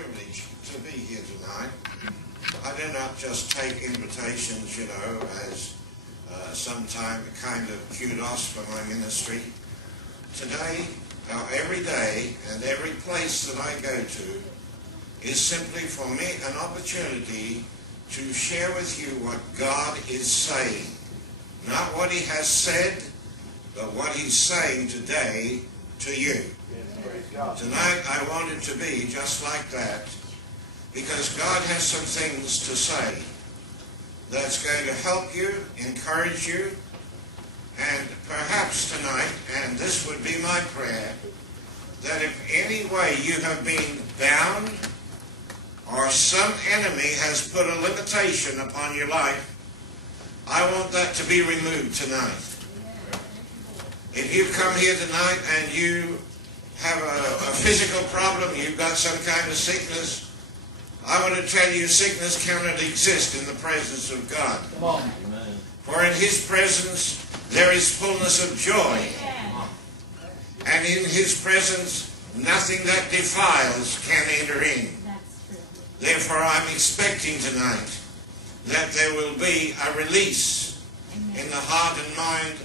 privilege to be here tonight. I do not just take invitations, as sometime kind of kudos for my ministry. Today, every day, and every place that I go to is simply for me an opportunity to share with you what God is saying. Not what He has said, but what He's saying today to you. Tonight I want it to be just like that, because God has some things to say that's going to help you, encourage you, and perhaps tonight, and this would be my prayer, that if any way you have been bound or some enemy has put a limitation upon your life, I want that to be removed tonight. If you've come here tonight and you have a physical problem, you've got some kind of sickness, I want to tell you sickness cannot exist in the presence of God. Come on. For in His presence there is fullness of joy. And in His presence nothing that defiles can enter in. Therefore I'm expecting tonight that there will be a release in the heart and mind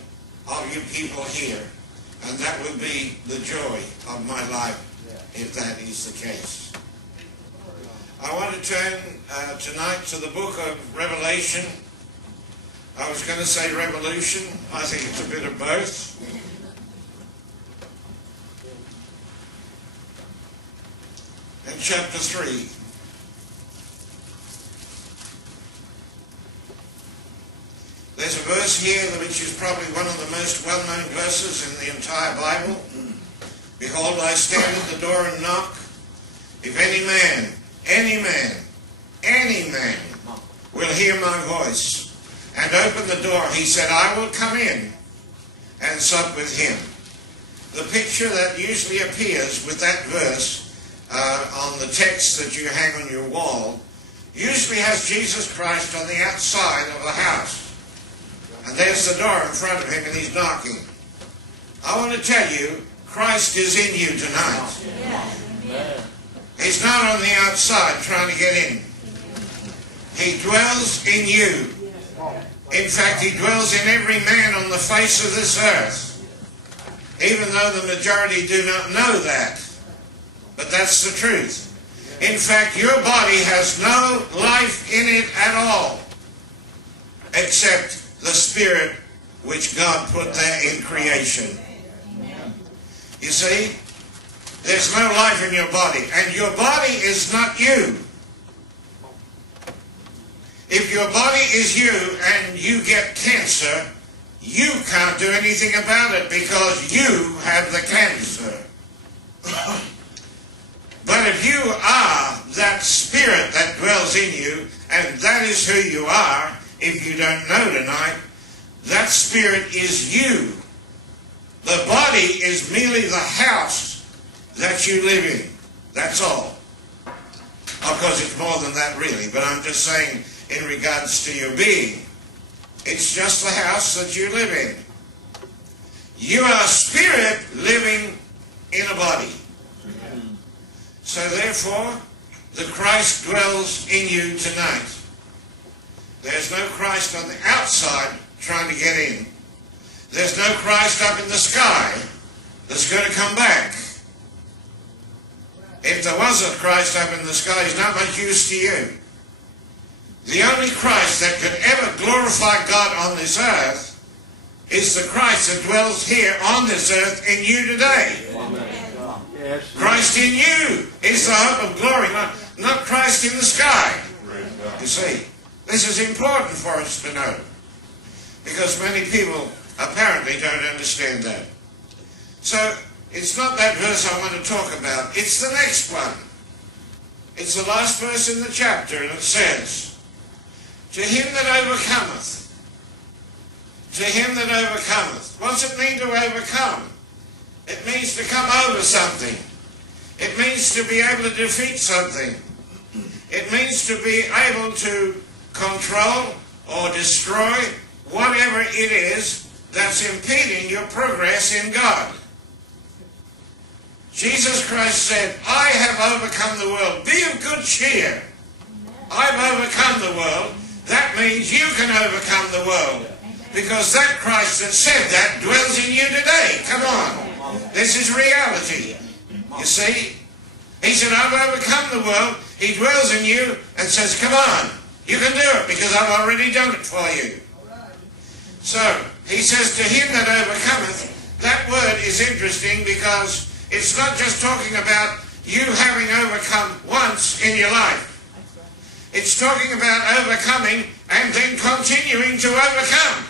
of you people here. And that will be the joy of my life, if that is the case. I want to turn tonight to the book of Revelation. I was going to say revolution. I think it's a bit of both. And chapter 3. There's a verse here which is probably one of the most well-known verses in the entire Bible. Behold, I stand at the door and knock. If any man will hear my voice and open the door, he said, I will come in and sup with him. The picture that usually appears with that verse on the text that you hang on your wall usually has Jesus Christ on the outside of the house. And there's the door in front of him and he's knocking. I want to tell you, Christ is in you tonight. He's not on the outside trying to get in. He dwells in you. In fact, He dwells in every man on the face of this earth. Even though the majority do not know that. But that's the truth. In fact, your body has no life in it at all, except the Spirit which God put there in creation. You see, there's no life in your body, and your body is not you. If your body is you and you get cancer, you can't do anything about it because you have the cancer. But if you are that Spirit that dwells in you, and that is who you are, if you don't know tonight, that Spirit is you. The body is merely the house that you live in. That's all. Of course, it's more than that really, but I'm just saying in regards to your being. It's just the house that you live in. You are a spirit living in a body. So therefore, the Christ dwells in you tonight. There's no Christ on the outside trying to get in. There's no Christ up in the sky that's going to come back. If there was a Christ up in the sky, He's not much use to you. The only Christ that could ever glorify God on this earth is the Christ that dwells here on this earth in you today. Amen. Christ in you is the hope of glory, not Christ in the sky. You see, this is important for us to know, because many people apparently don't understand that. So, it's not that verse I want to talk about. It's the next one. It's the last verse in the chapter, and it says, To him that overcometh. To him that overcometh. What's it mean to overcome? It means to come over something. It means to be able to defeat something. It means to be able to control or destroy whatever it is that's impeding your progress in God. Jesus Christ said, I have overcome the world. Be of good cheer. I've overcome the world. That means you can overcome the world. Because that Christ that said that dwells in you today. Come on. This is reality. You see? He said, I've overcome the world. He dwells in you and says, come on. You can do it because I've already done it for you. So, he says, to him that overcometh. That word is interesting because it's not just talking about you having overcome once in your life. It's talking about overcoming and then continuing to overcome.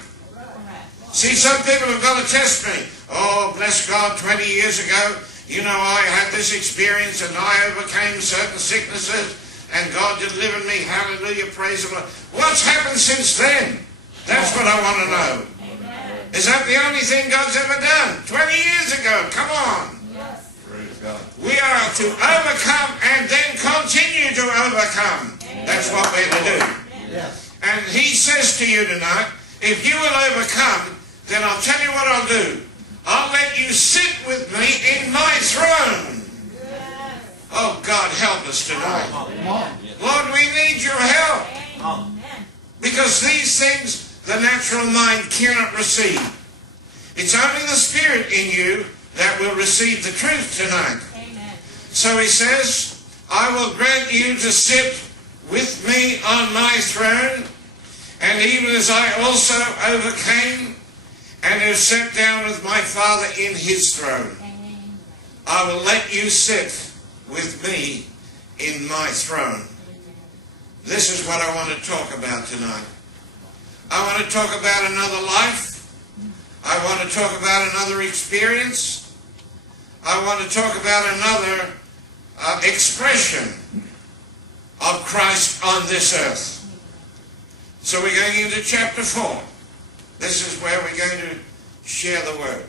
See, some people have got to test me. Oh, bless God, 20 years ago, you know, I had this experience and I overcame certain sicknesses and God delivered me. Hallelujah, praise the Lord. What's happened since then? That's what I want to know. Is that the only thing God's ever done? 20 years ago, come on. We are to overcome and then continue to overcome. That's what we're to do. And he says to you tonight, if you will overcome, then I'll tell you what I'll do. I'll let you sit with me in my throne. Oh, God, help us tonight. Lord, we need your help. Because these things the natural mind cannot receive. It's only the Spirit in you that will receive the truth tonight. So he says, I will grant you to sit with me on my throne, and even as I also overcame and have sat down with my Father in his throne, I will let you sit with me in my throne. This is what I want to talk about tonight. I want to talk about another life. I want to talk about another experience. I want to talk about another expression of Christ on this earth. So we're going into chapter 4. This is where we're going to share the word.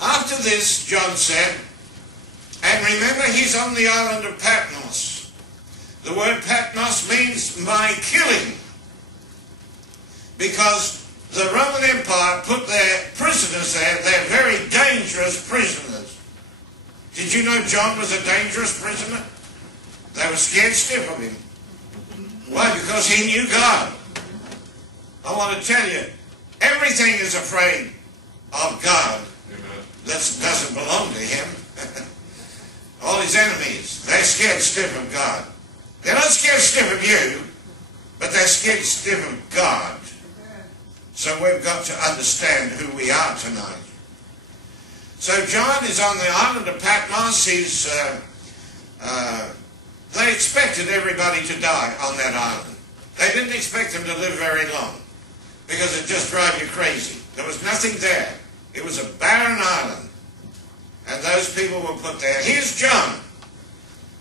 After this, John said, and remember he's on the island of Patmos. The word Patmos means my killing. Because the Roman Empire put their prisoners there. They're very dangerous prisoners. Did you know John was a dangerous prisoner? They were scared stiff of him. Why? Because he knew God. I want to tell you, everything is afraid of God that doesn't belong to him. All his enemies, they're scared stiff of God. They're not scared stiff of you, but they're scared stiff of God. So we've got to understand who we are tonight. So John is on the island of Patmos. They expected everybody to die on that island. They didn't expect them to live very long because it just drives you crazy. There was nothing there. It was a barren island. And those people were put there. Here's John.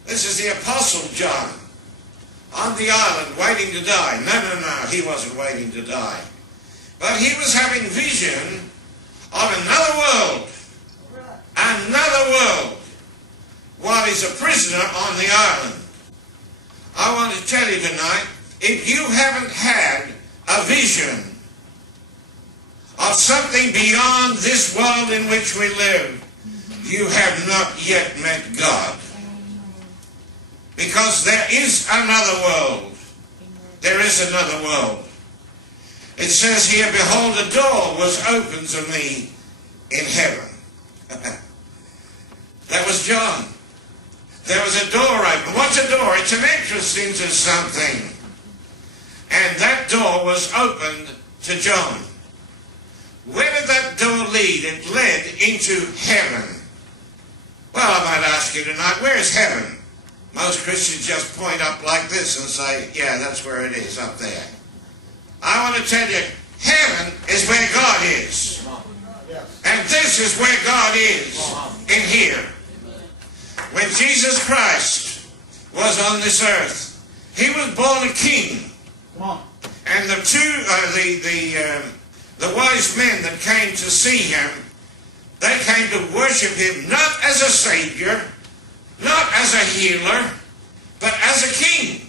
This is the Apostle John on the island waiting to die. No, he wasn't waiting to die. But he was having vision of another world. Another world. While he's a prisoner on the island. I want to tell you tonight, if you haven't had a vision of something beyond this world in which we live, you have not yet met God. Because there is another world. There is another world. It says here, behold, a door was opened to me in heaven. That was John. There was a door open. What's a door? It's an entrance into something. And that door was opened to John. Where did that door lead? It led into heaven. Well, I might ask you tonight, where is heaven? Most Christians just point up like this and say, yeah, that's where it is, up there. I want to tell you, heaven is where God is. And this is where God is, in here. When Jesus Christ was on this earth, he was born a king. And the wise men that came to see him, they came to worship him not as a savior, not as a healer, but as a king.